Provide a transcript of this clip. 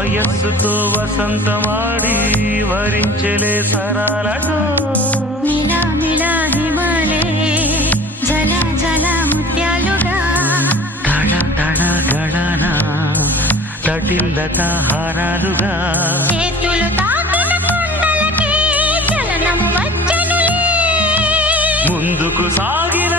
వయస్సుతో వసంతమాడి వరించెలే సరాలటో మిలా మిలా హిమాలే జల జల ముత్యాలుగా తళ తళ గళన తటిల్లత హారాలుగా చేతులు తాకిన కొండలకి చలనము వచ్చెనులే ముందుకు సాగిన